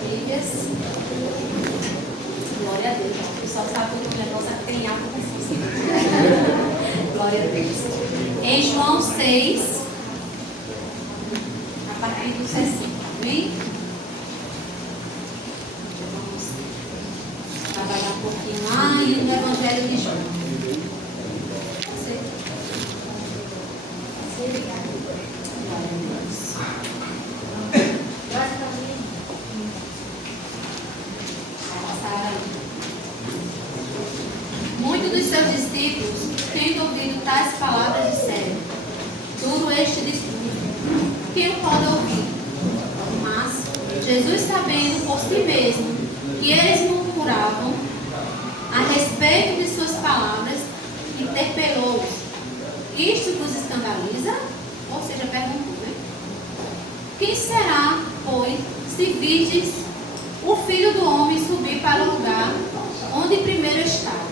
Bíblias. Glória a Deus. O pessoal sabe que o negócio é tem algo difícil. Glória a Deus. Em João 6, a partir do 60, amém? Vamos trabalhar um pouquinho lá no Evangelho de João. Muitos dos seus discípulos, tendo ouvido tais palavras, disseram: duro este discurso, quem o pode ouvir? Mas Jesus, sabendo por si mesmo que eles murmuravam a respeito de suas palavras, interpelou-os: isto vos escandaliza? Ou seja, perguntou, né? Quem será, pois, se virdes o Filho do Homem subir para o lugar onde primeiro estava?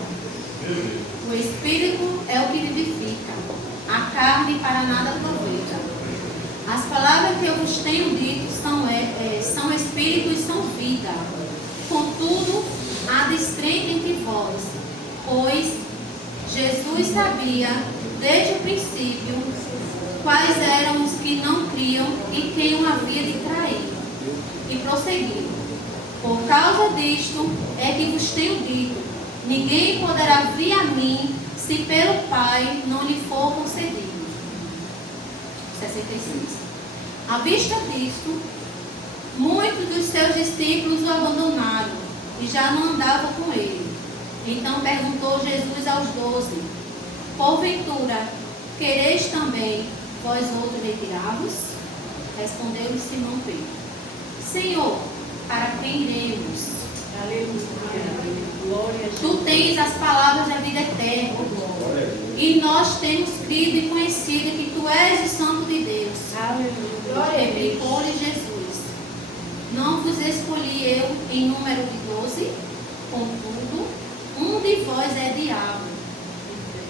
O Espírito é o que vivifica, a carne para nada aproveita. As palavras que eu vos tenho dito são Espírito e são vida. Contudo, há descrente entre vós, pois Jesus sabia desde o princípio quais eram os que não criam e quem o havia de trair. E prosseguiu: por causa disto é que vos tenho dito, ninguém poderá vir a mim se pelo Pai não lhe for concedido. 66. À vista disto, muitos dos seus discípulos o abandonaram e já não andavam com ele. Então perguntou Jesus aos 12: porventura, quereis também vós outros retirar-vos? Respondeu-lhe Simão Pedro: Senhor, para quem iremos? Tu tens as palavras da vida eterna, e nós temos crido e conhecido que tu és o Santo de Deus. Replicou-lhe Jesus: não vos escolhi eu em número de 12? Contudo, um de vós é diabo.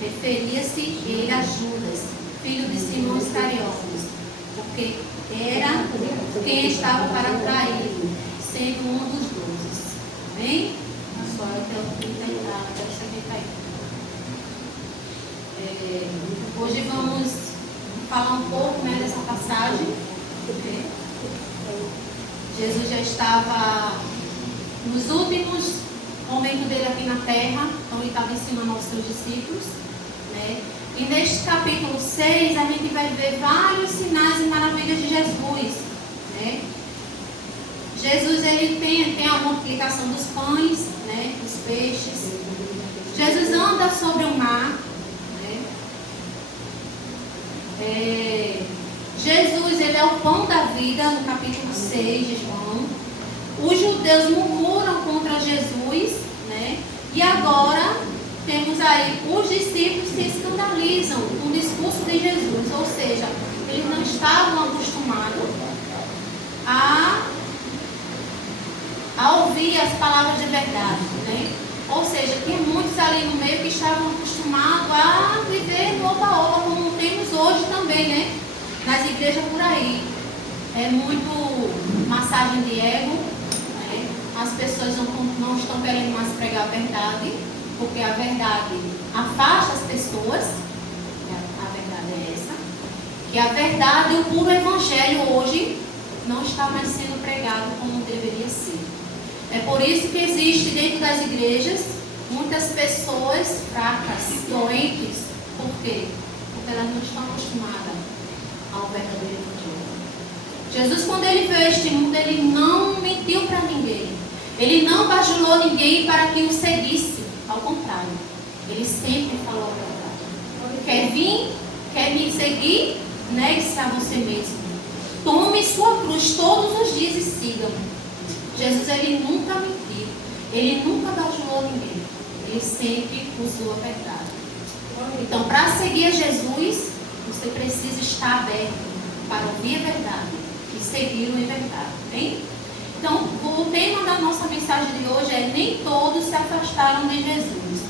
Referia-se ele a Judas, filho de Simão Iscariotes, porque era quem estava para traí-lo, sendo um dos 12. Amém? Só até o 30 hoje vamos falar um pouco, né, dessa passagem. Jesus já estava nos últimos momentos dele aqui na terra, então ele estava ensinando aos seus discípulos, né? E neste capítulo 6 a gente vai ver vários sinais e maravilhas de Jesus, né? Jesus ele tem a multiplicação dos pães, né, dos peixes. Jesus anda sobre o mar, né? Jesus ele é o pão da vida, no capítulo 6 de João. Os judeus murmuram contra Jesus, né? E agora temos aí os discípulos que se escandalizam com o discurso de Jesus, ou seja, eles não estavam acostumados a ouvir as palavras de verdade, né? Ou seja, tinha muitos ali no meio que estavam acostumados a viver no oba-oba, como temos hoje também, né? Nas igrejas por aí. É muito massagem de ego, né? As pessoas não estão querendo mais pregar a verdade, porque a verdade afasta as pessoas. A verdade é essa. Que a verdade, o puro evangelho hoje não está mais sendo pregado como deveria ser. É por isso que existe dentro das igrejas muitas pessoas fracas, doentes. Por quê? Porque elas não estão acostumadas ao verdadeiro evangelho. Jesus, quando ele veio a este mundo, ele não mentiu para ninguém. Ele não bajulou ninguém para que o seguisse. Ao contrário, ele sempre falou a verdade. Quer vir? Quer me seguir? Negue-se a você mesmo. Tome sua cruz todos os dias e siga-me. Jesus, ele nunca mentiu. Ele nunca bajulou ninguém. Ele sempre usou a verdade. Então, para seguir a Jesus, você precisa estar aberto para ouvir a verdade e segui-lo em verdade. Bem? Então, o tema da nossa mensagem de hoje é: nem todos se afastaram de Jesus.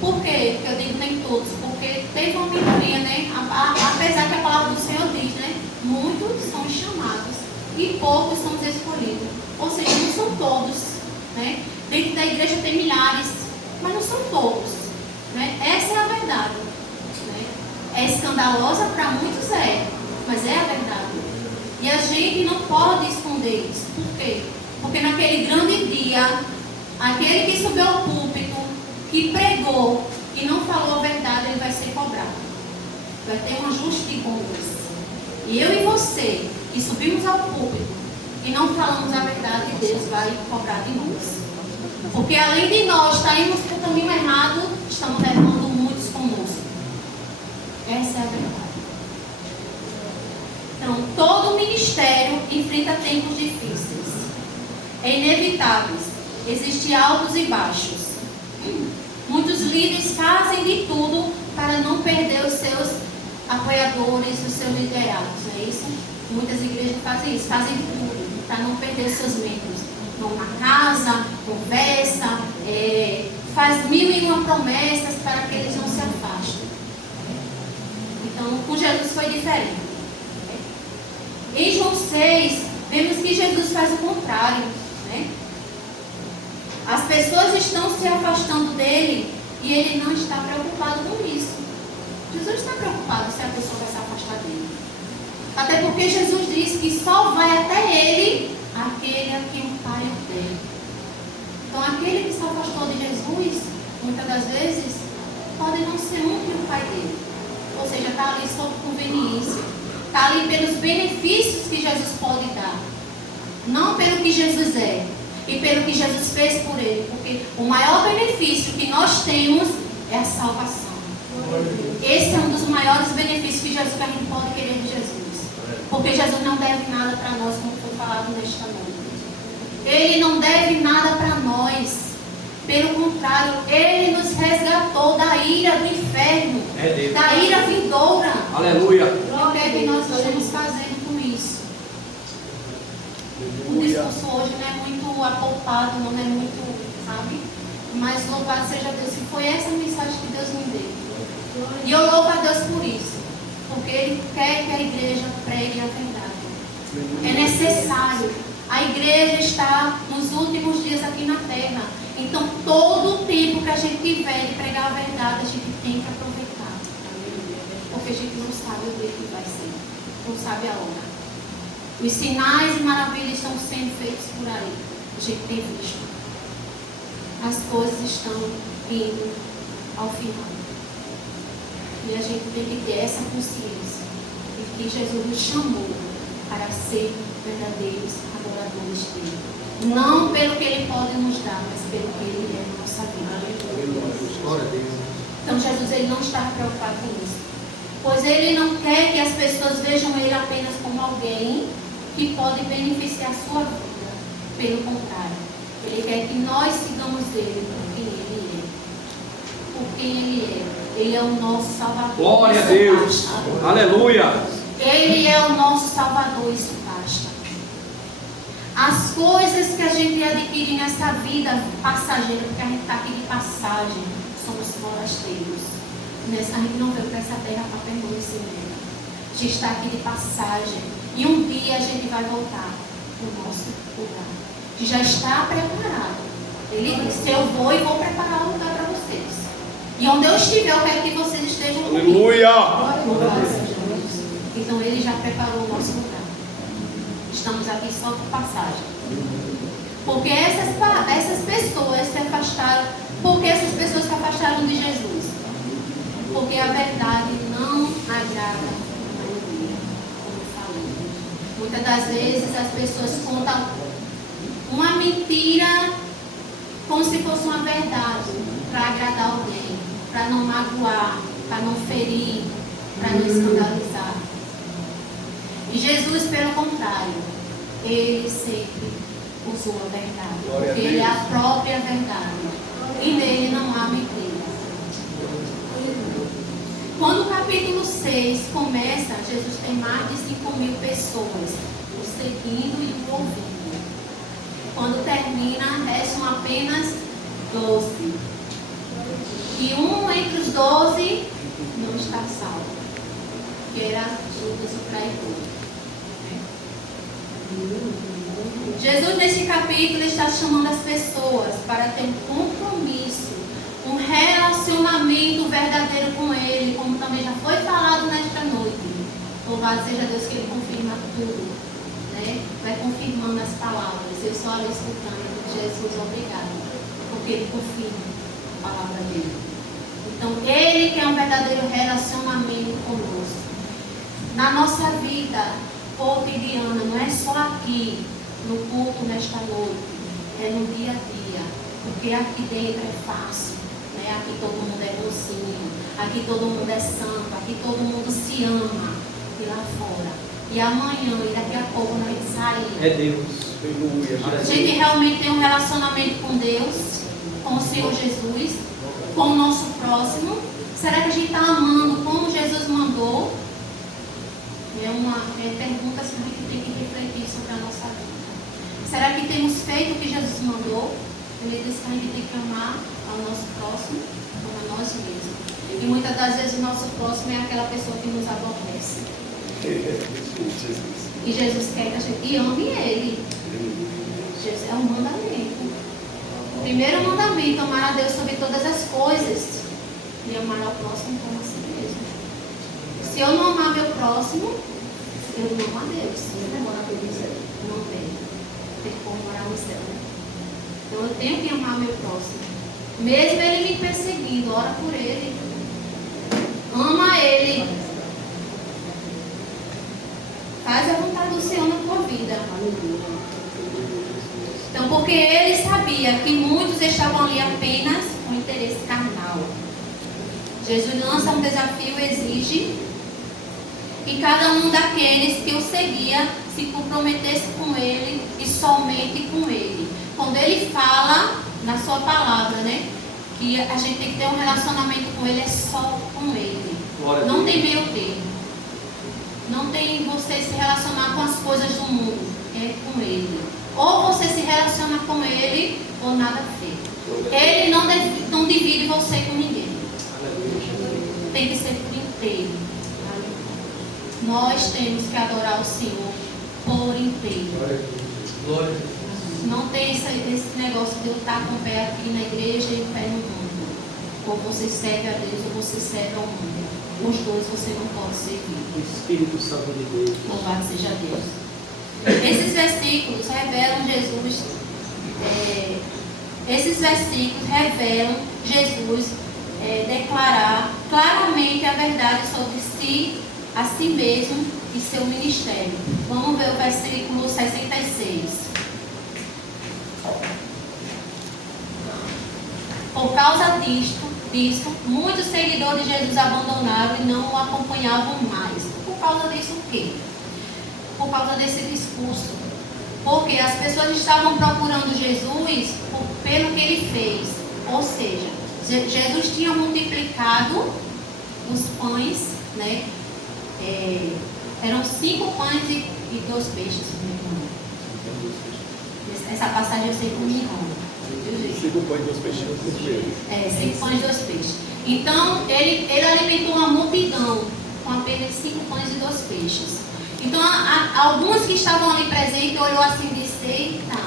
Por quê? Porque eu digo nem todos, porque teve uma minoria, né? Apesar que a palavra do Senhor diz, né? Muitos são chamados e e poucos são os escolhidos. Ou seja, não são todos, né? Dentro da igreja tem milhares, mas não são todos, né? Essa é a verdade, né? É escandalosa para muitos, mas é a verdade. E a gente não pode esconder isso. Por quê? Porque naquele grande dia, aquele que subiu ao púlpito, que pregou e não falou a verdade, ele vai ser cobrado. Vai ter um ajuste de contas. E eu e você, que subimos ao púlpito e não falamos a verdade, Deus vai cobrar de nós. Porque além de nós estarmos por caminho errado, estamos levando muitos conosco. Essa é a verdade. Então, todo ministério enfrenta tempos difíceis. É inevitável. Existem altos e baixos. Muitos líderes fazem de tudo para não perder os seus apoiadores, os seus liderados, não é isso? Muitas igrejas fazem isso, fazem de tudo para não perder os seus membros. Vão na casa, conversa, faz 1001 promessas para que eles não se afastem. Então, com Jesus foi diferente. Em João 6, vemos que Jesus faz o contrário, né? As pessoas estão se afastando dele e ele não está preocupado com isso. Jesus está preocupado se a pessoa vai se afastar dele. Até porque Jesus disse que só vai até ele aquele a quem o Pai tem. Então, aquele que se afastou de Jesus, muitas das vezes, pode não ser um que o Pai dele. Ou seja, está ali sob conveniência. Está ali pelos benefícios que Jesus pode dar. Não pelo que Jesus é. E pelo que Jesus fez por ele. Porque o maior benefício que nós temos é a salvação. Esse é um dos maiores benefícios que a gente pode querer de Jesus. Porque Jesus não deve nada para nós, como foi falado nesta noite. Ele não deve nada para nós. Pelo contrário, ele nos resgatou da ira do inferno, da ira vindoura. Aleluia. O que é que nós estamos fazendo com isso? O discurso hoje não é muito apalpado, não é muito, sabe? Mas louvado seja Deus, se foi essa mensagem que Deus me deu. E eu louvo a Deus por isso, porque Ele quer que a igreja pregue a verdade. É necessário. A igreja está nos últimos dias aqui na terra. Então, todo o tempo que a gente tiver de pregar a verdade, a gente tem que aproveitar. Porque a gente não sabe o dia que vai ser. Não sabe a hora. Os sinais e maravilhas estão sendo feitos por aí. A gente tem visto. As coisas estão indo ao final. E a gente tem que ter essa consciência de que Jesus nos chamou para ser verdadeiros adoradores dele. Não pelo que ele pode nos dar, mas pelo que ele é na nossa vida. Então Jesus ele não está preocupado com isso. Pois ele não quer que as pessoas vejam ele apenas como alguém que pode beneficiar a sua vida. Pelo contrário, ele quer que nós sigamos ele por quem ele é. Por quem ele é. Ele é o nosso Salvador. Glória a Deus. Basta. Aleluia. Ele é o nosso Salvador, isso basta. As coisas que a gente adquire nessa vida passageira, porque a gente está aqui de passagem, somos forasteiros. A gente não veio para essa terra para permanecer nela. A gente está aqui de passagem. E um dia a gente vai voltar para o nosso lugar. Que já está preparado. Ele disse, eu vou e vou preparar um lugar para vocês. E onde eu estiver, eu quero que vocês estejam comigo. Aleluia. Então ele já preparou o nosso lugar. Estamos aqui só por passagem. Porque essas pessoas se afastaram. Por que essas pessoas se afastaram de Jesus? Porque a verdade não agrada a maioria, como eu falei. Muitas das vezes as pessoas contam uma mentira como se fosse uma verdade, para agradar alguém, para não magoar, para não ferir, para não escandalizar. E Jesus, pelo contrário, ele sempre usou a verdade. Porque ele é a própria verdade. E nele não há mentira. Quando o capítulo 6 começa, Jesus tem mais de 5.000 pessoas o seguindo e o ouvindo. Quando termina, restam apenas 12. E um entre os 12 não está salvo, que era Judas o traidor. Jesus, nesse capítulo, está chamando as pessoas para ter um compromisso, um relacionamento verdadeiro com Ele, como também já foi falado nesta noite. Louvado seja Deus que Ele confirma tudo, né? Vai confirmando as palavras. Eu só ali escutando, Jesus, obrigado, porque Ele confirma a palavra dele. Então, Ele quer um verdadeiro relacionamento conosco. Na nossa vida cotidiana, não é só aqui, no culto nesta noite, é no dia a dia, porque aqui dentro é fácil, né? Aqui todo mundo é bonzinho, aqui todo mundo é santo, aqui todo mundo se ama, e lá fora. E amanhã, e daqui a pouco nós saímos. É Deus, aleluia. A gente realmente tem um relacionamento com Deus, com o Senhor Jesus, com o nosso próximo. Será que a gente está amando como Jesus mandou? É uma pergunta que a gente tem que refletir sobre a nossa vida. Será que temos feito o que Jesus mandou? Ele disse que a gente tem que amar ao nosso próximo como a nós mesmos. E muitas das vezes o nosso próximo é aquela pessoa que nos aborrece. E Jesus quer que a gente ame Ele. Jesus é um mandamento. O primeiro mandamento, amar a Deus sobre todas as coisas e amar ao próximo como a si mesmo. Se eu não amar meu próximo, eu não amo a Deus. Não tenho. Tem como morar no céu, né? Então eu tenho que amar meu próximo. Mesmo ele me perseguindo, ora por ele. Ama ele. Faz a vontade do Senhor na tua vida. Então, porque ele sabia que muitos estavam ali apenas com interesse carnal. Jesus lança um desafio, exige que cada um daqueles que o seguia se comprometesse com ele e somente com ele. Quando ele fala na sua palavra, né, que a gente tem que ter um relacionamento com ele, é só com ele. Não tem meio termo. Não tem você se relacionar com as coisas do mundo, é com ele. Ou você se relaciona com ele, ou nada feito. Ele não divide você com ninguém. Tem que ser por inteiro. Nós temos que adorar o Senhor por inteiro. Não tem esse negócio de eu estar com o pé aqui na igreja e o pé no mundo. Ou você serve a Deus ou você serve ao mundo. Os dois você não pode servir. O Espírito Santo de Deus. Louvado seja Deus. Esses versículos revelam Jesus. Esses versículos revelam Jesus declarar claramente a verdade sobre si, a si mesmo e seu ministério. Vamos ver o versículo 66. Por causa disso, muitos seguidores de Jesus abandonaram e não o acompanhavam mais. Por causa disso o quê? Por causa desse discurso. Porque as pessoas estavam procurando Jesus pelo que ele fez. Ou seja, Jesus tinha multiplicado os pães, né? Eram 5 pães e 2 peixes. Essa passagem eu sei que me enrola. 5 pães e 2 peixes. 5 pães e 2 peixes. Então, ele alimentou uma multidão com apenas 5 pães e 2 peixes. Então, alguns que estavam ali presentes olhou assim e disse: eita,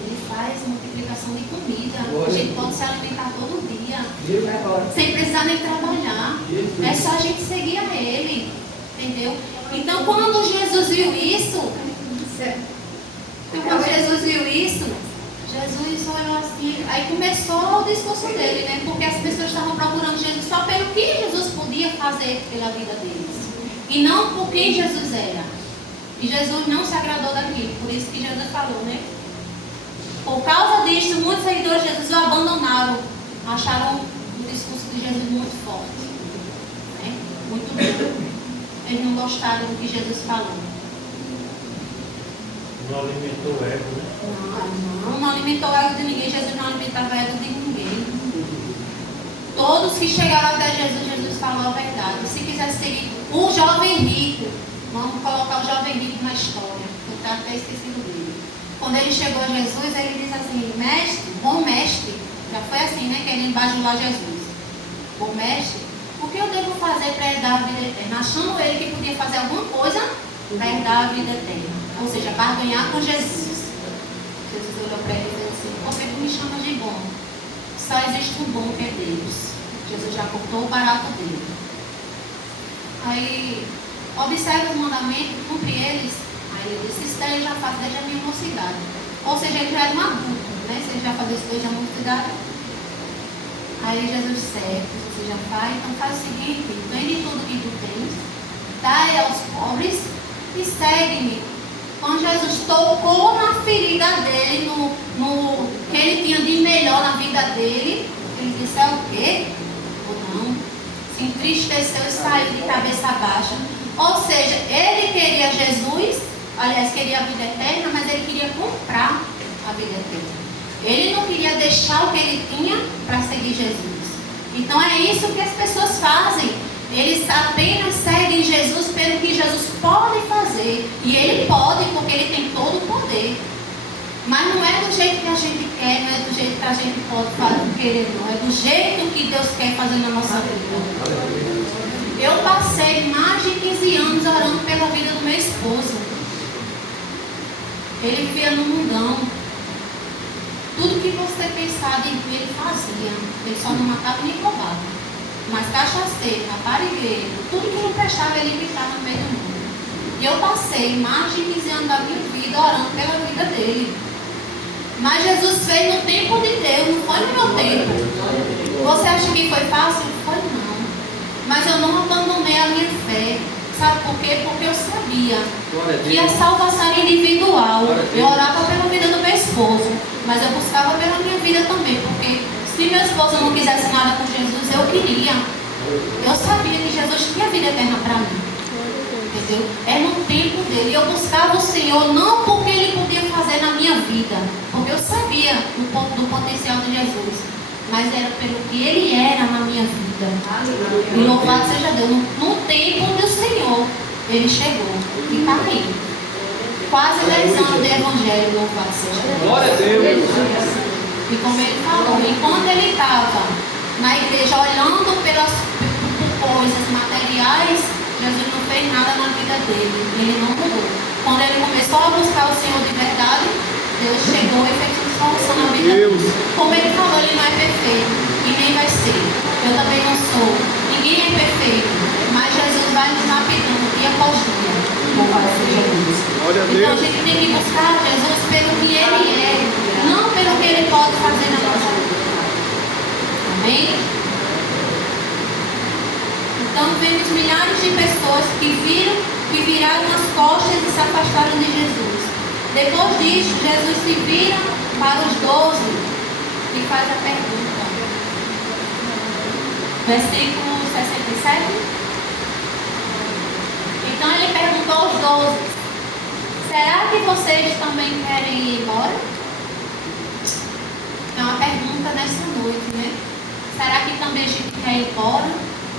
ele faz multiplicação de comida. A gente pode se alimentar todo dia, sem precisar nem trabalhar. É só a gente seguir a ele. Entendeu? Então, quando Jesus viu isso, Jesus olhou assim, aí começou o discurso dele, né? Porque as pessoas estavam procurando Jesus só pelo que Jesus podia fazer pela vida deles. E não por quem Jesus era. E Jesus não se agradou daquilo. Por isso que Jesus falou, né? Por causa disso, muitos seguidores de Jesus o abandonaram. Acharam o discurso de Jesus muito forte, né? Muito duro. Eles não gostaram do que Jesus falou. Não alimentou o ego, né? Não alimentou o ego de ninguém. Jesus não alimentava o ego de ninguém. Todos que chegaram até Jesus, Jesus falou a verdade. Se quiser seguir o jovem rico, vamos colocar o jovem rico na história. Eu estava até esquecido dele. Quando ele chegou a Jesus, ele disse assim: mestre, bom mestre. Já foi assim, né? Querendo bajular Jesus. Bom mestre, o que eu devo fazer para herdar a vida eterna? Achando ele que podia fazer alguma coisa para herdar a vida eterna. Ou seja, barganhar com Jesus. Jesus olhou para ele e disse assim: por que tu me chamas de bom? Só existe um bom que é Deus. Jesus já cortou o barato dele. Aí, observa os mandamentos, cumpre eles. Aí ele disse: isso daí eu já faço desde a minha mocidade. Ou seja, ele já era um adulto, né? Se ele já fazia isso desde a mocidade. Aí Jesus disse: certo, você já faz, então faz o seguinte: vende tudo que tu tens, dai aos pobres e segue-me. Quando Jesus tocou na ferida dele, no que ele tinha de melhor na vida dele, ele disse: é o quê? Ou não? Se entristeceu e saiu de cabeça baixa. Ou seja, ele queria Jesus, aliás, queria a vida eterna, mas ele queria comprar a vida eterna. Ele não queria deixar o que ele tinha para seguir Jesus. Então é isso que as pessoas fazem. Eles apenas seguem Jesus pelo que Jesus pode fazer. E ele pode, porque ele tem todo o poder. Mas não é do jeito que a gente quer, não é do jeito que a gente pode querer, não. É do jeito que Deus quer fazer na nossa vida. Eu passei mais de 15 anos orando pela vida do meu esposo. Ele vivia no mundão. Tudo que você pensava em ver, ele fazia. Ele só não matava nem roubava. Mas cachaceiro, raparigueiro, tudo que não prestava, ele evitava no meio do mundo. E eu passei mais de 15 anos da minha vida orando pela vida dele. Mas Jesus fez no tempo de Deus, não foi no meu tempo. Você acha que foi fácil? Foi não. Mas eu não abandonei a minha fé. Sabe por quê? Porque eu sabia que a salvação era individual. Eu orava pela vida do meu esposo, mas eu buscava pela minha vida também, porque se meu esposo não quisesse nada com Jesus, eu queria. Eu sabia que Jesus tinha vida eterna para mim. Entendeu? É no tempo dele. Eu buscava o Senhor não porque ele podia fazer na minha vida, porque eu sabia do potencial de Jesus, mas era pelo que ele era na minha vida. E louvado seja Deus. No tempo do Senhor, ele chegou. E está aí. Quase 10 anos de evangelho, louvado seja Deus. Glória a Deus. E como ele falou, enquanto ele estava na igreja olhando por coisas materiais, Jesus não fez nada na vida dele. Ele não mudou. Quando ele começou a buscar o Senhor de verdade, Deus chegou e fez transformação na vida dele. Como ele falou, ele não é perfeito e nem vai ser. Eu também não sou. Ninguém é perfeito. Mas Jesus vai nos lapidando dia após dia. Louvado seja Deus. Então a gente tem que buscar Jesus pelo que ele é, não pelo que ele pode fazer na nossa vida. Amém? Então vemos milhares de pessoas que viraram as costas e se afastaram de Jesus. Depois disso, Jesus se vira para os 12 e faz a pergunta. Versículo 67. Então ele perguntou aos 12: será que vocês também querem ir embora? É uma pergunta nessa noite, né? Será que também a gente quer ir embora?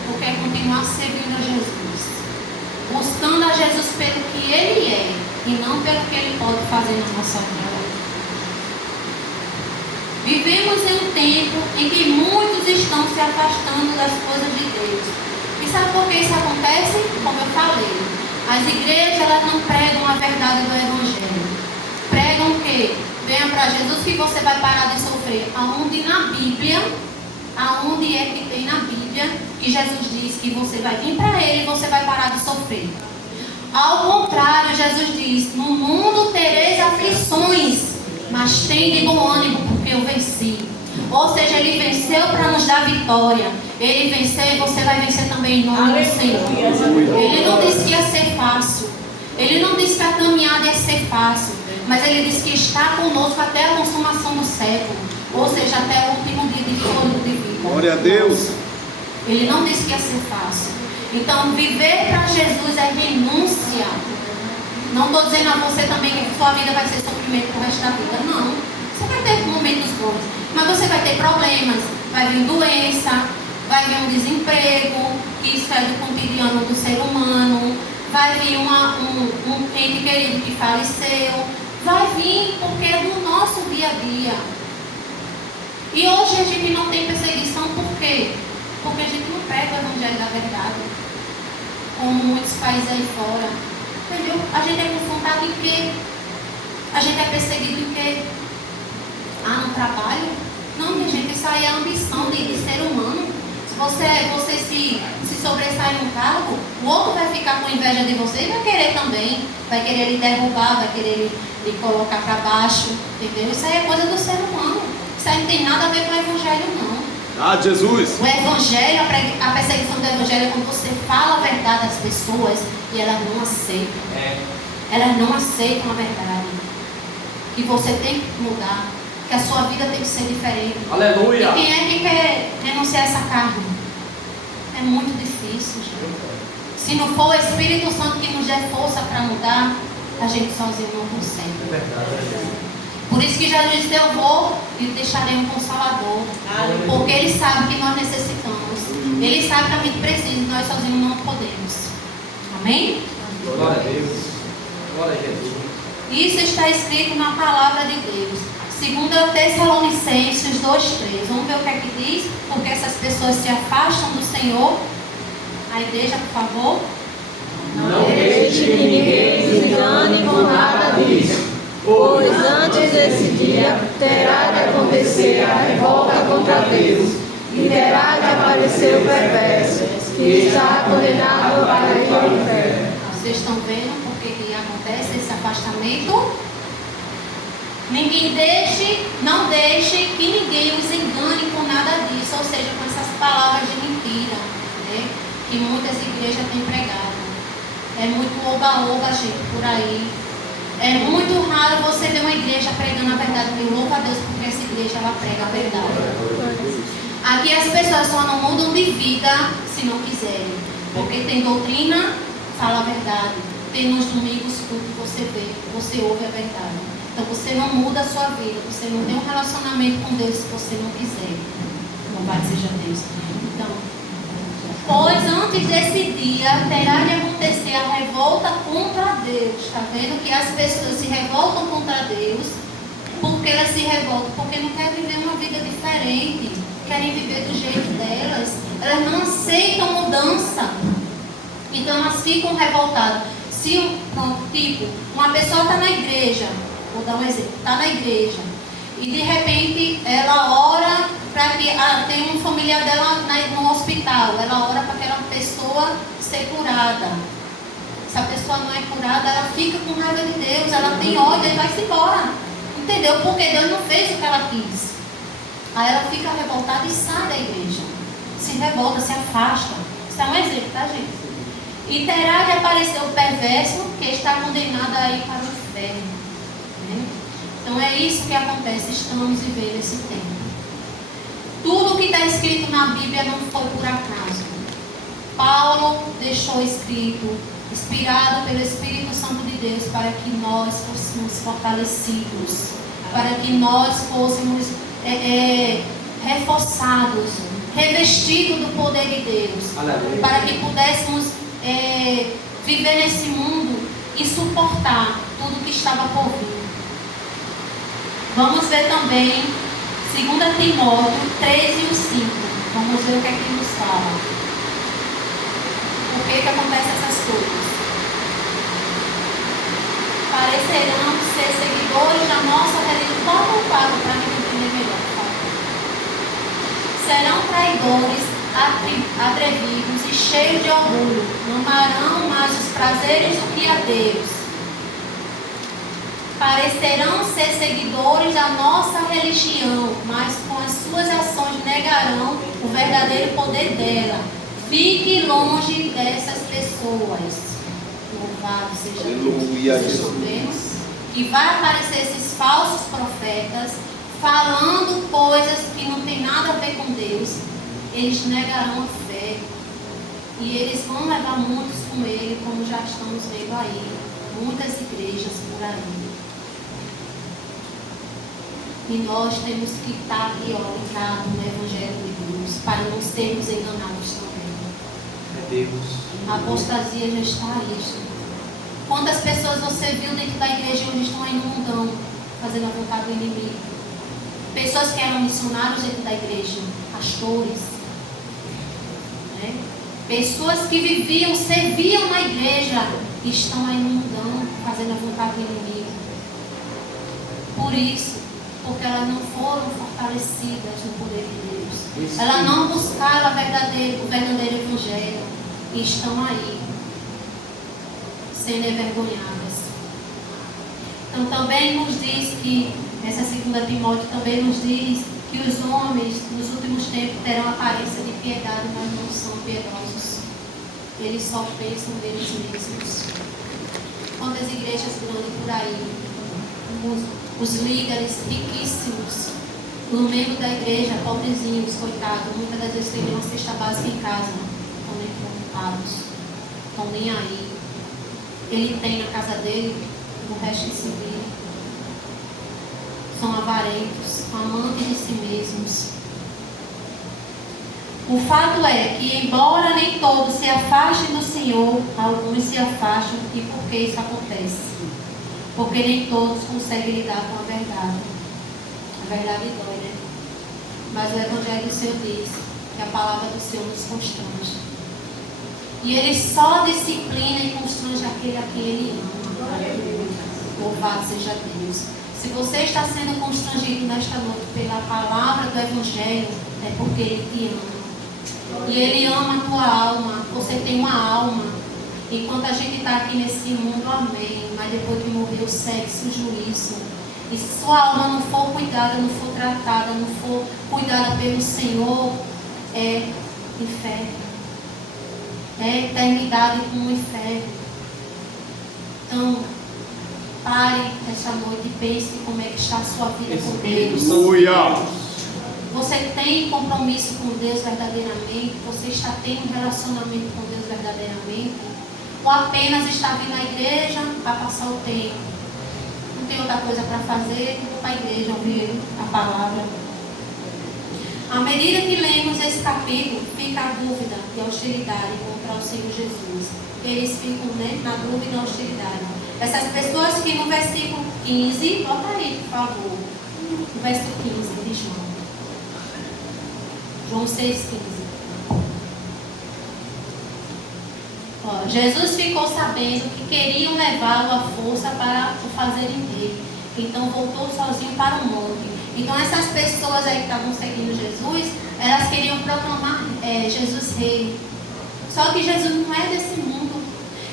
Ou quer continuar servindo a Jesus? Buscando a Jesus pelo que ele é e não pelo que ele pode fazer na nossa vida. Vivemos em um tempo em que muitos estão se afastando das coisas de Deus. E sabe por que isso acontece? Como eu falei, as igrejas elas não pregam a verdade do Evangelho. Pregam o quê? Venha para Jesus que você vai parar de sofrer. Aonde na Bíblia, aonde é que tem na Bíblia que Jesus diz que você vai vir para Ele e você vai parar de sofrer? Ao contrário, Jesus diz: no mundo tereis aflições, mas tem de bom ânimo, porque eu venci. Ou seja, Ele venceu para nos dar vitória. Ele venceu e você vai vencer também em nome do Senhor. Ele não disse que ia ser fácil. Ele não disse que a caminhada ia ser fácil. Mas Ele disse que está conosco até a consumação do século. Ou seja, até o último dia de fôlego de vida. Glória a Deus. Ele não disse que ia ser fácil. Então, viver para Jesus é renúncia. Não estou dizendo a você também que sua vida vai ser sofrimento pro resto da vida. Não. Você vai ter momentos bons. Mas você vai ter problemas. Vai vir doença. Vai vir um desemprego. Que isso é do cotidiano do ser humano. Vai vir um ente querido que faleceu. Vai vir porque é do nosso dia a dia. E hoje a gente não tem perseguição, por quê? Porque a gente não prega o Evangelho da verdade, como muitos países aí fora. Entendeu? A gente é confrontado em quê? A gente é perseguido em quê? No trabalho? Não, minha gente, isso aí é a ambição de ser humano. Se você se sobressai num cargo, o outro vai ficar com inveja de você e vai querer também. Vai querer lhe derrubar, vai querer lhe colocar para baixo. Entendeu? Isso aí é coisa do ser humano. Isso aí não tem nada a ver com o evangelho, não. Ah, Jesus! O evangelho, a perseguição do evangelho é quando você fala a verdade às pessoas e elas não aceitam. Elas não aceitam a verdade. Que você tem que mudar. Que a sua vida tem que ser diferente. Aleluia! E quem é que quer renunciar a essa carne? É muito difícil, gente. Se não for o Espírito Santo que nos dê força para mudar, a gente sozinho não consegue. É verdade. Por isso que Jesus disse: eu vou e deixarei um Consolador. Porque Ele sabe que nós necessitamos. Ele sabe que a gente precisa e nós sozinhos não podemos. Amém? Glória a Deus. Glória a Jesus. Isso está escrito na palavra de Deus. 2 Tessalonicenses 2:3. Vamos ver o que é que diz? Porque essas pessoas se afastam do Senhor. A igreja, por favor. Não deixe que ninguém se engane com nada disso, pois antes desse dia terá de acontecer a revolta contra Deus, e terá de aparecer o perverso, que está condenado para ir ao inferno. Vocês estão vendo por que acontece esse afastamento? Não deixe que ninguém os engane com nada disso, ou seja, com essas palavras de mentira, né, que muitas igrejas têm pregado. É muito oba-oba, gente, por aí. É muito raro você ver uma igreja pregando a verdade. Eu louvo a Deus porque essa igreja ela prega a verdade. Aqui as pessoas só não mudam de vida se não quiserem, porque tem doutrina, fala a verdade. Tem nos domingos culto, você vê, você ouve a verdade. Então você não muda a sua vida, você não tem um relacionamento com Deus se você não quiser. Louvado seja Deus. Então, pois antes desse dia terá de acontecer a revolta contra Deus. Está vendo que as pessoas se revoltam contra Deus? Porque elas se revoltam? Porque não querem viver uma vida diferente, querem viver do jeito delas. Elas não aceitam mudança. Então elas ficam revoltadas. Se, tipo, uma pessoa está na igreja, vou dar um exemplo, está na igreja, e de repente ela ora para que tem um familiar dela no hospital, ela ora para aquela pessoa ser curada. Se a pessoa não é curada, ela fica com raiva de Deus, ela tem ódio e vai-se embora. Entendeu? Porque Deus não fez o que ela quis. Aí ela fica revoltada e sai da igreja. Se revolta, se afasta. Isso é um exemplo, tá, gente? E terá de aparecer o perverso que está condenado a ir para o inferno. Né? Então é isso que acontece, estamos vivendo esse tempo. Tudo o que está escrito na Bíblia não foi por acaso. Paulo deixou escrito, inspirado pelo Espírito Santo de Deus, para que nós fôssemos fortalecidos, para que nós fôssemos reforçados, revestidos do poder de Deus, para que pudéssemos viver nesse mundo e suportar tudo que estava por vir. Vamos ver também 2 Timóteo 3:5. Vamos ver o que é que nos fala. Por que acontecem essas coisas? Parecerão ser seguidores da nossa religião. Qual é o quadro para mim entender melhor? Serão traidores, atrevidos e cheios de orgulho, amarão mais os prazeres do que a Deus. Parecerão ser seguidores da nossa religião, mas com as suas ações negarão o verdadeiro poder dela. Fique longe dessas pessoas. Louvado seja Deus. Vocês estão vendo que vai aparecer esses falsos profetas falando coisas que não tem nada a ver com Deus. Eles negarão a fé. E eles vão levar muitos com ele, como já estamos vendo aí. Muitas igrejas por aí. E nós temos que estar aqui, ligados no Evangelho de Deus, para não sermos enganados também. É Deus. A apostasia já está aí. Quantas pessoas você viu dentro da igreja e hoje estão aí no mundão, fazendo a vontade do inimigo? Pessoas que eram missionários dentro da igreja, pastores, né? Pessoas que viviam, serviam na igreja e estão aí no mundão, fazendo a vontade do inimigo. Por isso, porque elas não foram fortalecidas no poder de Deus. Elas não buscaram o verdadeiro Evangelho. E estão aí, sendo envergonhadas. Então também nos diz que, essa 2 Timóteo também nos diz que os homens nos últimos tempos terão aparência de piedade, mas não são piedosos. Eles só pensam neles mesmos. Quantas igrejas grandes por aí, os líderes riquíssimos, o membro da igreja, pobrezinhos, coitados, muitas das vezes tem uma cesta básica em casa, estão nem preocupados, estão nem aí. Ele tem na casa dele, o resto de se vira. São avarentos, amantes de si mesmos. O fato é que, embora nem todos se afastem do Senhor, alguns se afastam. E por que isso acontece? Porque nem todos conseguem lidar com a verdade. A verdade dói, né? Mas o Evangelho do Senhor diz que a palavra do Senhor nos constrange. E Ele só disciplina e constrange aquele a quem Ele ama. Louvado seja Deus. Se você está sendo constrangido nesta noite pela palavra do Evangelho, é porque Ele te ama. E Ele ama a tua alma. Você tem uma alma. Enquanto a gente está aqui nesse mundo, amém. Mas depois que morrer, segue-se o juízo. E se sua alma não for cuidada, não for tratada, não for cuidada pelo Senhor, é inferno. É eternidade com o inferno. Então, pare esta noite e pense como é que está a sua vida com Deus. Aleluia. Você tem compromisso com Deus verdadeiramente? Você está tendo um relacionamento com Deus verdadeiramente? Ou apenas está vindo à igreja para passar o tempo? Não tem outra coisa para fazer, vou para a igreja ouvir a palavra. À medida que lemos esse capítulo, fica a dúvida e a hostilidade contra o Senhor Jesus. Eles ficam, né, na dúvida e na hostilidade. Essas pessoas que no versículo 15, bota aí, por favor. No versículo 15 de João. João 6,15. Jesus ficou sabendo que queriam levá-lo à força para o fazerem rei. Então voltou sozinho para o monte. Então essas pessoas aí que estavam seguindo Jesus, elas queriam proclamar Jesus rei. Só que Jesus não é desse mundo.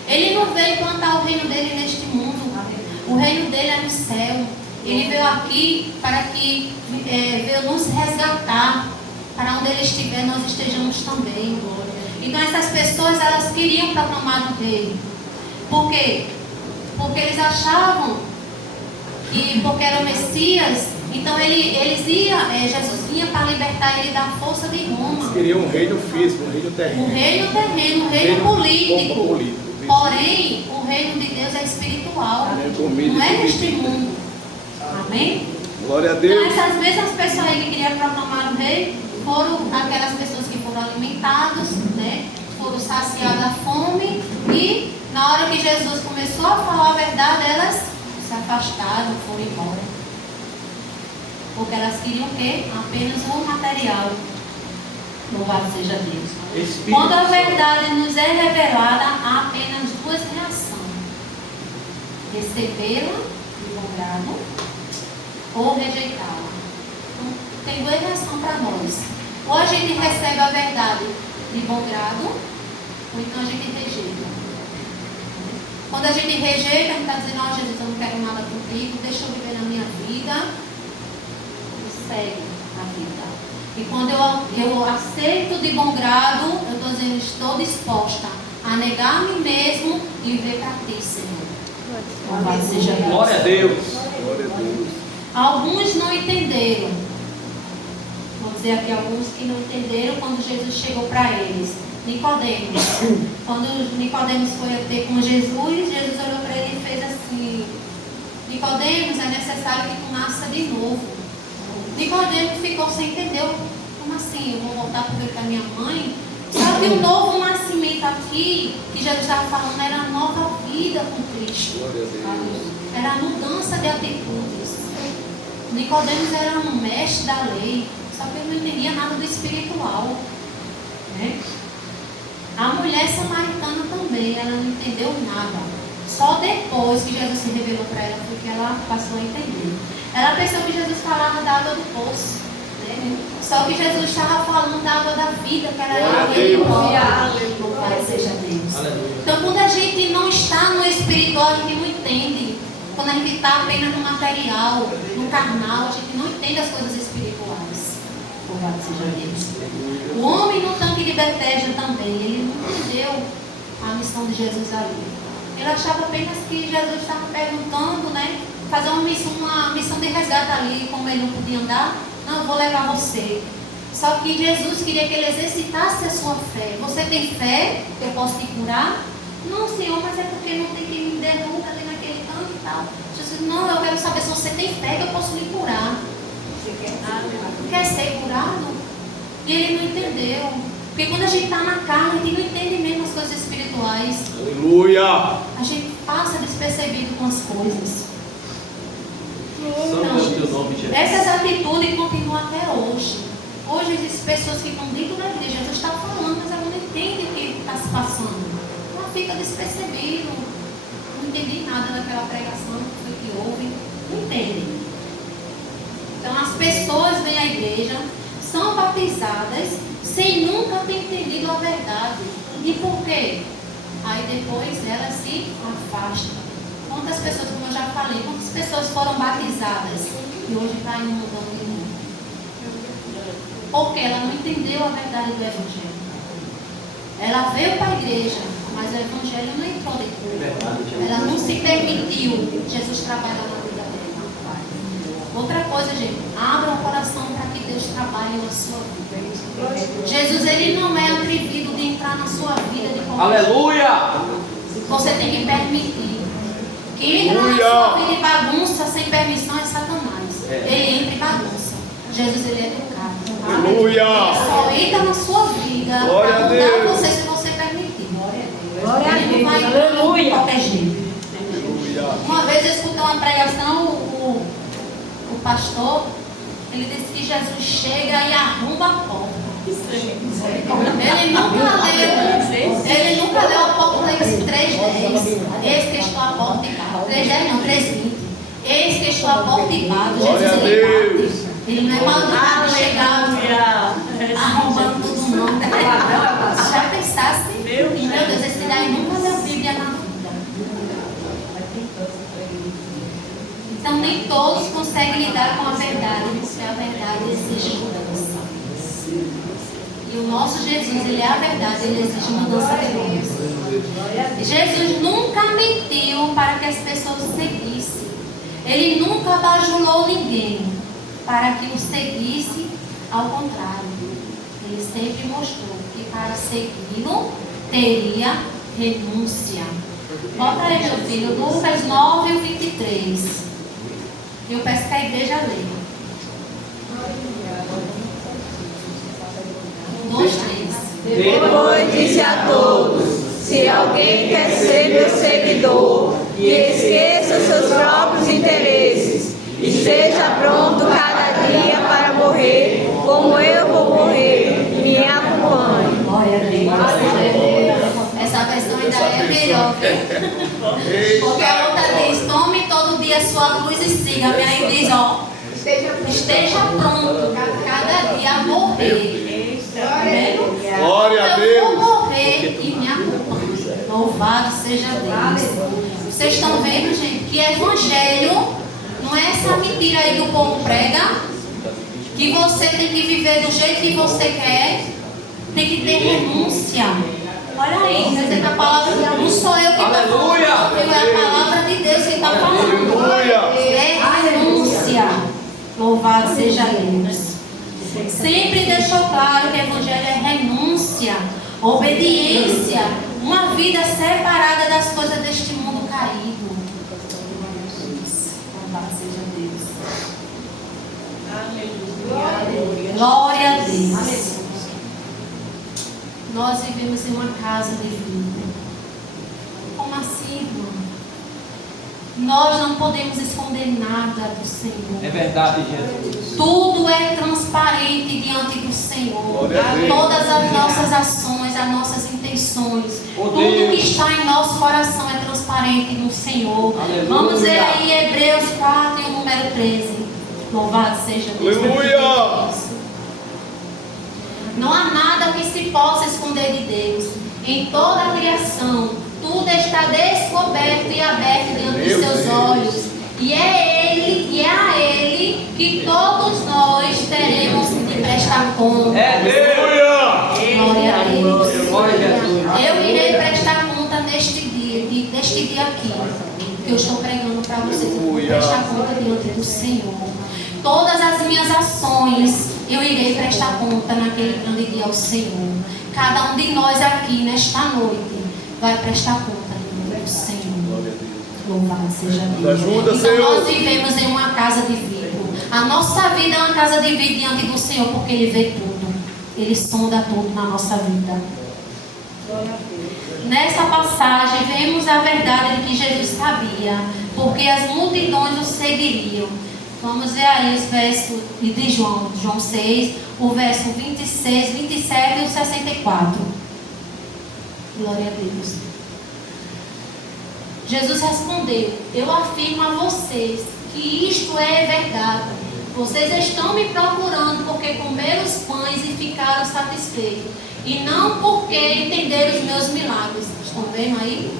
Ele não veio plantar o reino dele neste mundo. O reino dele é no céu. Ele veio aqui para que veio nos resgatar. Para onde ele estiver, nós estejamos também. Então essas pessoas, elas queriam proclamar o rei. Por quê? Porque eles achavam que, porque era o Messias, então Jesus vinha para libertar ele da força de Roma. Eles queriam um reino físico, um reino terreno. Um reino terreno, um reino político. Porém, o reino de Deus é espiritual. Não é neste mundo. Amém? Glória a Deus. Então essas mesmas pessoas aí que queriam proclamar o rei, foram aquelas pessoas que foram alimentadas, né? Foram saciadas a fome, e na hora que Jesus começou a falar a verdade, elas se afastaram, foram embora. Porque elas queriam o quê? Apenas o material. Louvado seja Deus. Quando a verdade nos é revelada, há apenas duas reações: recebê-la de bom grado ou rejeitá-la. Então, tem duas reações para nós. Ou a gente recebe a verdade de bom grado, ou então a gente rejeita. Quando a gente rejeita, a gente está dizendo: ó, Jesus, eu não quero nada contigo, deixa eu viver na minha vida. E segue a vida. E quando eu aceito de bom grado, eu estou dizendo: estou disposta a negar a mim mesmo e viver para ti, Senhor. Louvado seja Deus. Glória a Deus. Glória a Deus. Alguns não entenderam. Vou dizer aqui alguns que não entenderam quando Jesus chegou para eles. Nicodemos. Quando Nicodemos foi a ter com Jesus, Jesus olhou para ele e fez assim: Nicodemos, é necessário que tu nasça de novo. Nicodemos ficou sem entender. Como assim? Eu vou voltar para o veio da minha mãe? Só que o novo nascimento aqui, que Jesus estava falando, era a nova vida com Cristo. Glória a Deus. Era a mudança de atitudes. Nicodemos era um mestre da lei, só que ele não entendia nada do espiritual, né? A mulher samaritana também, ela não entendeu nada. Só depois que Jesus se revelou para ela foi que ela passou a entender. Ela pensou que Jesus falava da água do poço, né? Só que Jesus estava falando da água da vida, que era ele. Louvado seja Deus. Aleluia. Então, quando a gente não está no espiritual, a gente não entende. Quando a gente está apenas no material, no carnal, a gente não entende as coisas espirituais. Louvado seja Deus. O homem no tanque de Betesda também, ele não entendeu a missão de Jesus ali. Ele achava apenas que Jesus estava perguntando, né? Fazer uma missão de resgate ali, como ele não podia andar. Não, eu vou levar você. Só que Jesus queria que ele exercitasse a sua fé. Você tem fé que eu posso te curar? Não, Senhor, mas é porque não tem que me derrubar ali naquele canto e tal. Jesus disse, não, eu quero saber se você tem fé que eu posso lhe curar. Quer ser curado? E ele não entendeu. Porque quando a gente está na carne, a gente não entende mesmo as coisas espirituais. Aleluia. A gente passa despercebido com as coisas. Santo é o teu nome, Jesus. Essas atitudes continuam até hoje. Hoje existem pessoas que estão dentro da igreja, Jesus está falando, mas ela não entende o que está se passando. Ela fica despercebido. Não entendi nada daquela pregação que houve. Não entende. Então as pessoas vêm à igreja, são batizadas, sem nunca ter entendido a verdade. E por quê? Aí depois elas se afastam. Quantas pessoas, como eu já falei, quantas pessoas foram batizadas e hoje está indo mudando de mundo? Porque ela não entendeu a verdade do Evangelho. Ela veio para a igreja, mas o Evangelho não entrou dentro. Ela não se permitiu Jesus trabalhar na vida dela. Outra coisa, gente, abra o coração para que Deus trabalhe na sua vida. Jesus, ele não é atrevido de entrar na sua vida de qualquer jeito. Aleluia! Você tem que permitir. Quem entra na sua vida e bagunça sem permissão é Satanás. Ele entra e bagunça. Jesus, ele é educado. Aleluia. Ele só entra na sua vida Glória para a mudar Deus. você se você permitir. Glória a Ele não vai Deus. entrar de Aleluia. qualquer jeito. Aleluia. Uma vez eu escutei uma pregação, o pastor, ele disse que Jesus chega e arromba a porta. Ele nunca leu Apocalipse 3:10. Eis que estou à porta e bato. 3:10 não, 3:20. Eis que estou à porta e bato. Glória Jesus, a ele Deus. bate. Ele não é maldito de chegar arrombando tudo, não. Já pensasse? Meu Deus, esse daí nunca leu a Bíblia na vida. Então nem todos conseguem lidar com a verdade, porque a verdade exige mudança. E o nosso Jesus, ele é a verdade, ele exige mudança de nós. Jesus nunca mentiu para que as pessoas o seguissem. Ele nunca bajulou ninguém para que o seguisse, ao contrário. Ele sempre mostrou que para segui-lo teria renúncia. Bota aí, meu filho, Lucas 9:23. Eu peço que a igreja leia. 2, 3. Depois disse a todos: se alguém quer ser meu seguidor e esqueça seus próprios interesses, esteja pronto cada dia para morrer, como eu vou morrer, e me acompanhe. Glória a Deus. Essa versão ainda é melhor, viu? Porque a outra diz: tome todo dia sua cruz e siga-me. Aí diz: ó, esteja pronto cada dia a morrer. Tá vendo? Glória a Eu vou Deus. morrer e me acompanhe. Louvado seja Deus. Vocês estão vendo, gente, que evangelho não é essa mentira aí que o povo prega, que você tem que viver do jeito que você quer, tem que ter renúncia. Olha aí, quer dizer que a palavra não sou eu que estou falando, é a palavra de Deus que está falando. Aleluia. É renúncia. Louvado seja Deus. Sempre deixou claro que o evangelho é renúncia, obediência, uma vida separada das coisas deste mundo caído. Louvado seja Deus. Glória a Deus. Nós vivemos em uma casa de vida. Como assim, irmão? Nós não podemos esconder nada do Senhor. É verdade, Jesus. Tudo é transparente diante do Senhor. Glória a Deus. Todas as nossas ações, as nossas intenções, Oh, tudo Deus. que está em nosso coração é transparente transparente no Senhor. Aleluia. Vamos ver aí Hebreus 4 e o número 13. Louvado seja Deus. Aleluia. Não há nada que se possa esconder de Deus. Em toda a criação, tudo está descoberto e aberto diante dos seus olhos. E é a Ele que todos nós teremos de prestar conta. É Deus. Glória a Deus. Glória a Jesus. Eu irei prestar conta neste dia aqui, que eu estou pregando para vocês. Eu vou prestar conta diante do Senhor. Todas as minhas ações, eu irei prestar conta naquele grande dia ao Senhor. Cada um de nós aqui, nesta noite, vai prestar conta diante do Senhor. Louvado seja Deus. Ajuda, Então Senhor. nós vivemos em uma casa de vidro. A nossa vida é uma casa de vidro diante do Senhor, porque Ele vê tudo. Ele sonda tudo na nossa vida. Nessa passagem vemos a verdade de que Jesus sabia, porque as multidões o seguiriam. Vamos ver aí os versos de João 6, o verso 26, 27 e o 64. Glória a Deus. Jesus respondeu: eu afirmo a vocês que isto é verdade. Vocês estão me procurando porque comeram os pães e ficaram satisfeitos, e não porque entenderam os meus milagres. Estão vendo aí?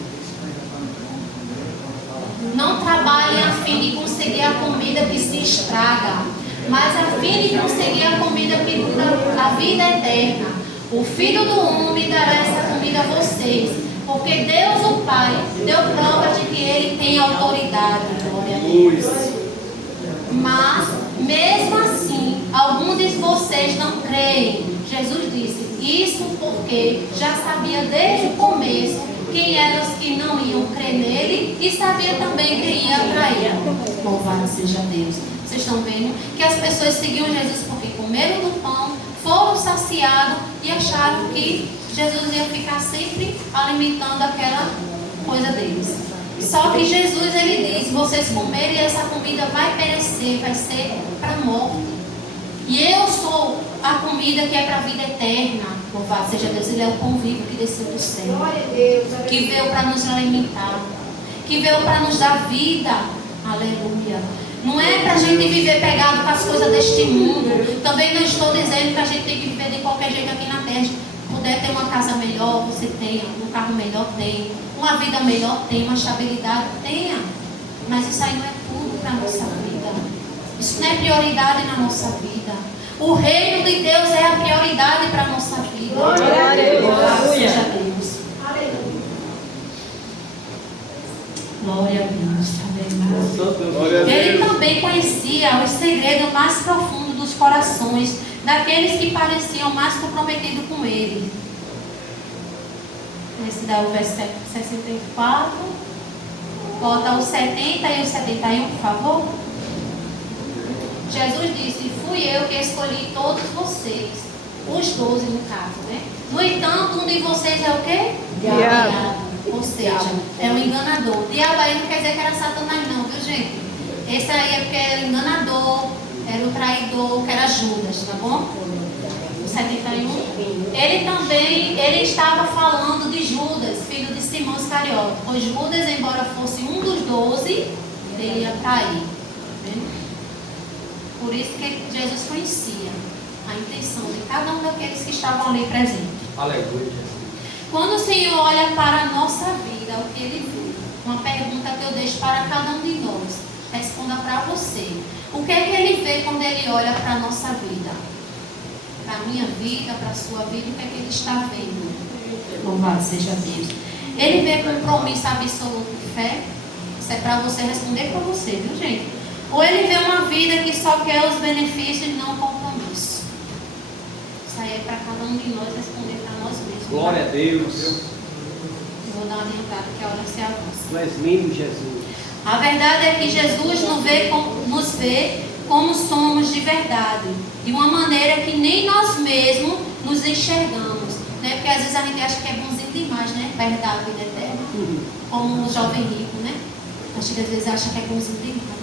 Não trabalhem a fim de conseguir a comida que se estraga, mas a fim de conseguir a comida que dura a vida eterna. O Filho do Homem dará essa comida a vocês, porque Deus, o Pai, deu prova de que Ele tem autoridade. Glória a Deus. Mas, mesmo assim, alguns de vocês não creem. Jesus disse isso porque já sabia desde o começo quem eram os que não iam crer nele e sabia também quem ia trair. Louvado seja Deus. Vocês estão vendo que as pessoas seguiam Jesus porque comeram do pão, foram saciados e acharam que Jesus ia ficar sempre alimentando aquela coisa deles. Só que Jesus, ele diz: vocês comerem e essa comida vai perecer, vai ser para a morte. E eu sou a comida que é para a vida eterna. Louvado seja Deus. Ele é o pão vivo que desceu do céu, que veio para nos alimentar, que veio para nos dar vida. Aleluia. Não é para a gente viver pegado com as coisas deste mundo. Também não estou dizendo que a gente tem que viver de qualquer jeito aqui na terra. Puder ter uma casa melhor, você tenha. Um carro melhor, tenha. Uma vida melhor, tenha. Uma estabilidade, tenha. Mas isso aí não é tudo para a nossa vida. Isso não é prioridade na nossa vida. O reino de Deus é a prioridade para a nossa vida. Glória a Deus. Glória seja Deus. Glória a Deus. Glória a Ele Deus. também conhecia os segredos mais profundos dos corações daqueles que pareciam mais comprometidos com ele. Esse dá o verso 64. Bota o 70 e o 71, por favor. Jesus disse: fui eu que escolhi todos vocês. Os 12 no caso, né? No entanto, um de vocês é o quê? Diabo. Ou seja, é o enganador. Diabo aí não quer dizer que era Satanás não, viu gente? Esse aí é porque era o enganador, era o traidor, que era Judas, tá bom? O 71. Ele estava falando de Judas, filho de Simão Iscariote. Pois Judas, embora fosse um dos 12, ele ia trair. Tá vendo? Por isso que Jesus conhecia a intenção de cada um daqueles que estavam ali presentes. Aleluia. Quando o Senhor olha para a nossa vida, o que Ele vê? Uma pergunta que eu deixo para cada um de nós. Responda para você. O que é que Ele vê quando Ele olha para a nossa vida? Para a minha vida, para a sua vida, o que é que Ele está vendo? Louvado seja Deus. Ele vê compromisso absoluto de fé? Isso é para você responder para você, viu gente? Ou Ele vê uma vida que só quer os benefícios e não compromisso? Isso aí é para cada um de nós responder para nós mesmos. Glória a Deus. Eu vou dar uma adiantada que a hora se avança. Tu és lindo, Jesus. A verdade é que Jesus nos vê como somos de verdade, de uma maneira que nem nós mesmos nos enxergamos, né? Porque às vezes a gente acha que é bonzinho demais, né? Perto da vida eterna, como o jovem rico, né? A gente às vezes acha que é bonzinho demais.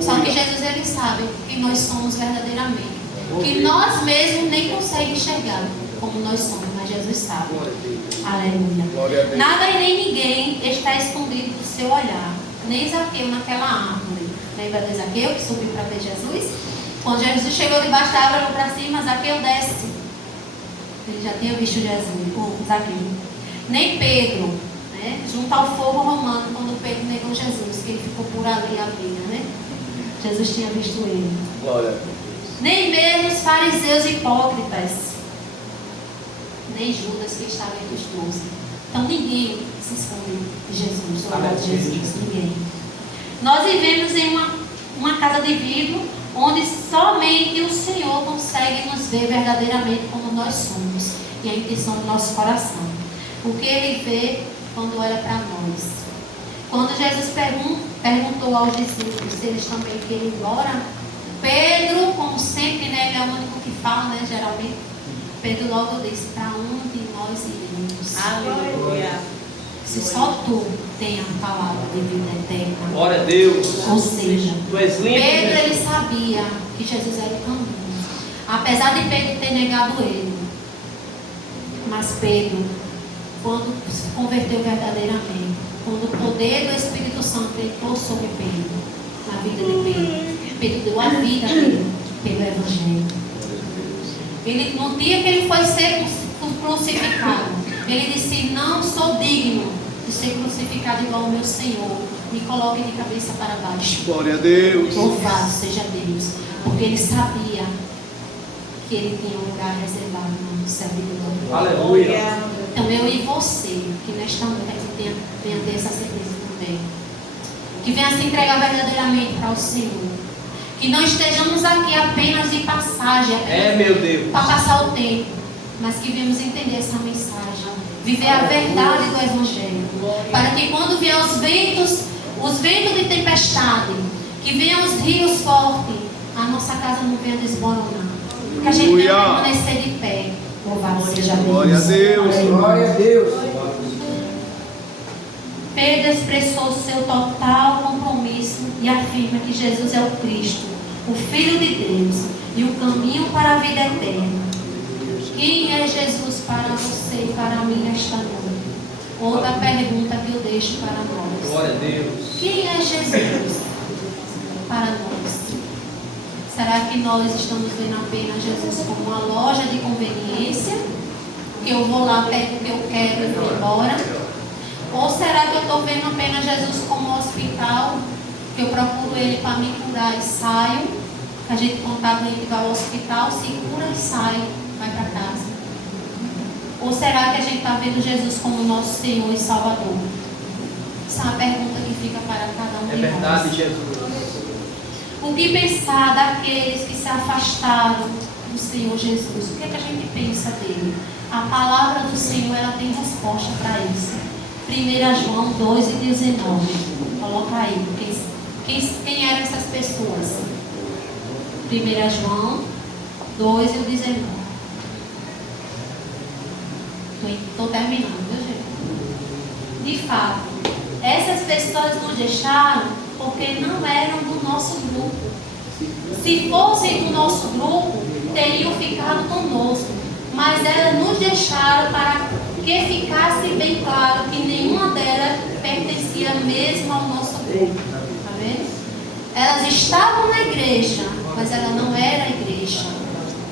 Só que Jesus, ele sabe que nós somos verdadeiramente, que nós mesmos nem conseguimos enxergar como nós somos. Mas Jesus sabe. Glória a Deus. Aleluia. Glória a Deus. Nada e nem ninguém está escondido do seu olhar. Nem Zaqueu naquela árvore. Lembra de Zaqueu que subiu para ver Jesus? Quando Jesus chegou debaixo da árvore, olhou para cima, Zaqueu desce. Ele já tinha visto Jesus, o Zaqueu. Nem Pedro, né? Junto ao fogo romano, quando Pedro negou Jesus, que ele ficou por ali à beira, né? Jesus tinha visto ele. Glória a Deus. Nem mesmo os fariseus hipócritas, nem Judas que estava entre os 12. Então ninguém se esconde de Jesus, do lado de Jesus, ninguém. Nós vivemos em uma casa de vidro, onde somente o Senhor consegue nos ver verdadeiramente como nós somos e a intenção do nosso coração. O que Ele vê quando olha para nós. Quando Jesus perguntou aos discípulos se eles também queriam ir embora, Pedro, como sempre, né, ele é o único que fala, né, geralmente. Pedro logo disse: para onde nós iremos? Aleluia. Se só tu tem a palavra de vida eterna. Glória a Deus. Ou seja, Tu és lindo. Pedro, ele sabia que Jesus era o caminho. Apesar de Pedro ter negado ele. Mas Pedro, quando se converteu verdadeiramente, quando o poder do Espírito Santo entrou sobre Pedro, na vida de Pedro, Pedro deu a vida dele pelo Evangelho. Ele, no dia que ele foi ser crucificado, ele disse: não sou digno de ser crucificado igual ao meu Senhor. Me coloque de cabeça para baixo. Glória a Deus. Louvado seja Deus. Porque ele sabia que ele tinha um lugar reservado no céu de Deus. Aleluia. Então eu e você, que nesta noite venha ter essa certeza também. Que venha se entregar verdadeiramente para o Senhor. Que não estejamos aqui apenas de passagem, É, meu Deus. para passar o tempo, mas que venhamos entender essa mensagem, viver a verdade do Evangelho, para que quando vier os ventos de tempestade, que venham os rios fortes, a nossa casa não venha desmoronar, que a gente venha permanecer de pé. Louvado seja Deus. Glória a Deus. Glória a Deus. Pedro expressou seu total compromisso e afirma que Jesus é o Cristo, o Filho de Deus e o caminho para a vida eterna. Quem é Jesus para você e para mim nesta noite? Outra pergunta que eu deixo para nós. Glória a Deus. Quem é Jesus para nós? Será que nós estamos vendo apenas Jesus como uma loja de conveniência? Que eu vou lá, pego o que eu quero e vou embora? Ou será que eu estou vendo apenas Jesus como um hospital, que eu procuro Ele para me curar e saio? Que a gente contata Ele vai ao hospital, se cura e sai, vai para casa. Ou será que a gente está vendo Jesus como nosso Senhor e Salvador? Essa é uma pergunta que fica para cada um É de nós. verdade, Jesus. O que pensar daqueles que se afastaram do Senhor Jesus? O que é que a gente pensa dele? A palavra do Senhor, ela tem resposta para isso. 1 João 2:19. Coloca aí. Quem eram essas pessoas? 1 João 2:19. Estou terminando, viu, gente? De fato, essas pessoas nos deixaram porque não eram do nosso grupo. Se fossem do nosso grupo, teriam ficado conosco. Mas elas nos deixaram para que ficasse bem claro que nenhuma delas pertencia mesmo ao nosso grupo. Tá vendo? Elas estavam na igreja, mas ela não era a igreja.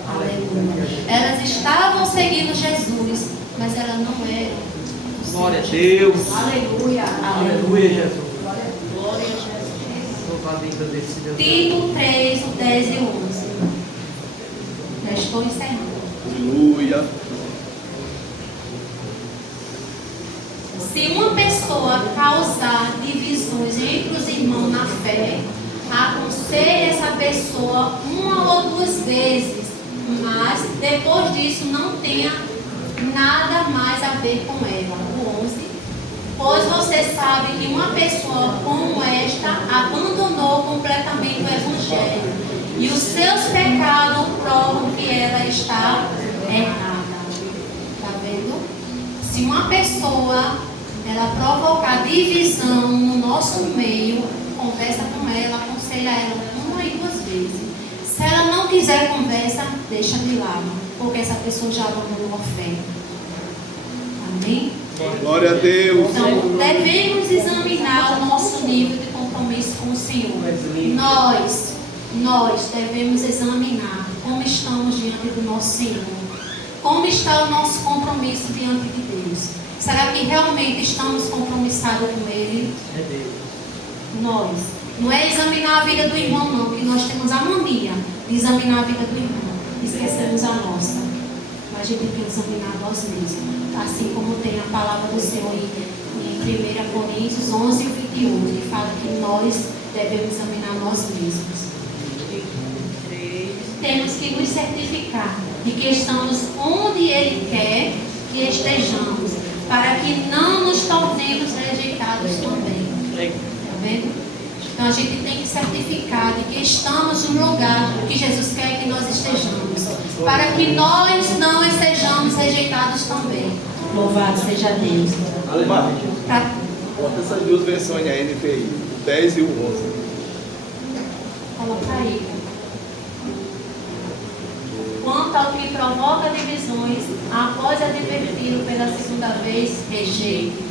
Aleluia. Elas estavam seguindo Jesus, mas ela não era. Glória a Deus. Aleluia. Aleluia, Jesus. Glória a Jesus. Louvado e agradecido. Tito 3, o 10 e 11. Já estou encerrando. Aleluia. Se uma pessoa causar divisões entre os irmãos na fé, aconselhe essa pessoa uma ou duas vezes, mas depois disso não tenha nada mais a ver com ela. O 11. Pois você sabe que uma pessoa como esta abandonou completamente o Evangelho e os seus pecados provam que ela está errada. Está vendo? Se uma pessoa ela provocar divisão no nosso meio, conversa com ela, aconselha ela uma e duas vezes. Se ela não quiser conversa, deixa de lado, porque essa pessoa já abandonou a fé. Amém? Glória a Deus. Então, devemos examinar o nosso nível de compromisso com o Senhor. Nós devemos examinar como estamos diante do nosso Senhor. Como está o nosso compromisso diante de Deus? Será que realmente estamos compromissados com Ele? É Deus. Nós. Não é examinar a vida do irmão, não, que nós temos a mania de examinar a vida do irmão. Esquecemos a nossa. Mas a gente tem que examinar nós mesmos. Assim como tem a palavra do Senhor em 1 Coríntios 11 e 28, que fala que nós devemos examinar nós mesmos. Temos que nos certificar de que estamos onde Ele quer que estejamos, para que não nos tornemos rejeitados também. Está vendo? Então a gente tem que certificar de que estamos no lugar que Jesus quer que nós estejamos, para que nós não estejamos rejeitados também. Louvado seja Deus. Pra... Bota essas duas versões aí, NPI, o 10 e o 11. Coloca aí. Quanto ao que provoca divisões, após adverti-lo pela segunda vez, rejeite.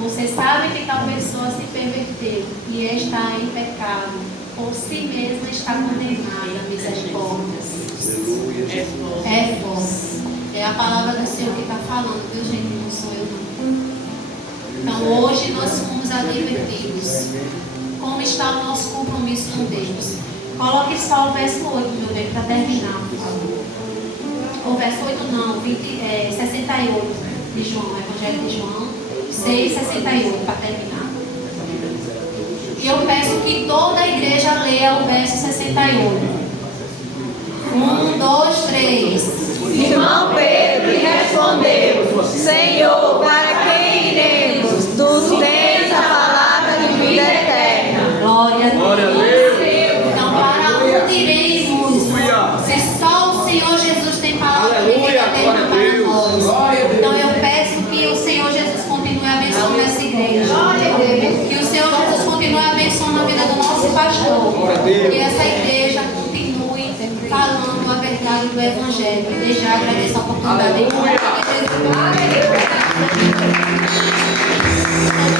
Você sabe que tal pessoa se perverteu e está em pecado, por si mesma está condenada à misericórdia. É forte. É a palavra do Senhor que está falando, viu, gente? Não sou eu, não. Então, hoje nós fomos advertidos. Como está o nosso compromisso com Deus? Coloque só o verso 8, meu bem, para terminar, por favor. O verso 8 não, 68 de João, Evangelho de João, 6,68, para terminar. E eu peço que toda a igreja leia o verso 68. 1, 2, 3. Irmão Pedro lhe respondeu: Senhor, para quem iremos? Tu tens a palavra de vida eterna. Glória a Deus. Então, para onde iremos? Aleluia. Se só o Senhor Jesus tem palavra de vida Aleluia. eterna Glória a para Deus. nós. Glória a Deus. Então, eu peço que o Senhor Jesus continue abençoando essa igreja. Que o Senhor Jesus continue abençoando a vida do nosso pastor. Glória a Deus. Que essa igreja continue falando a verdade do Evangelho. E desde já agradeço a oportunidade. Em nome de Jesus.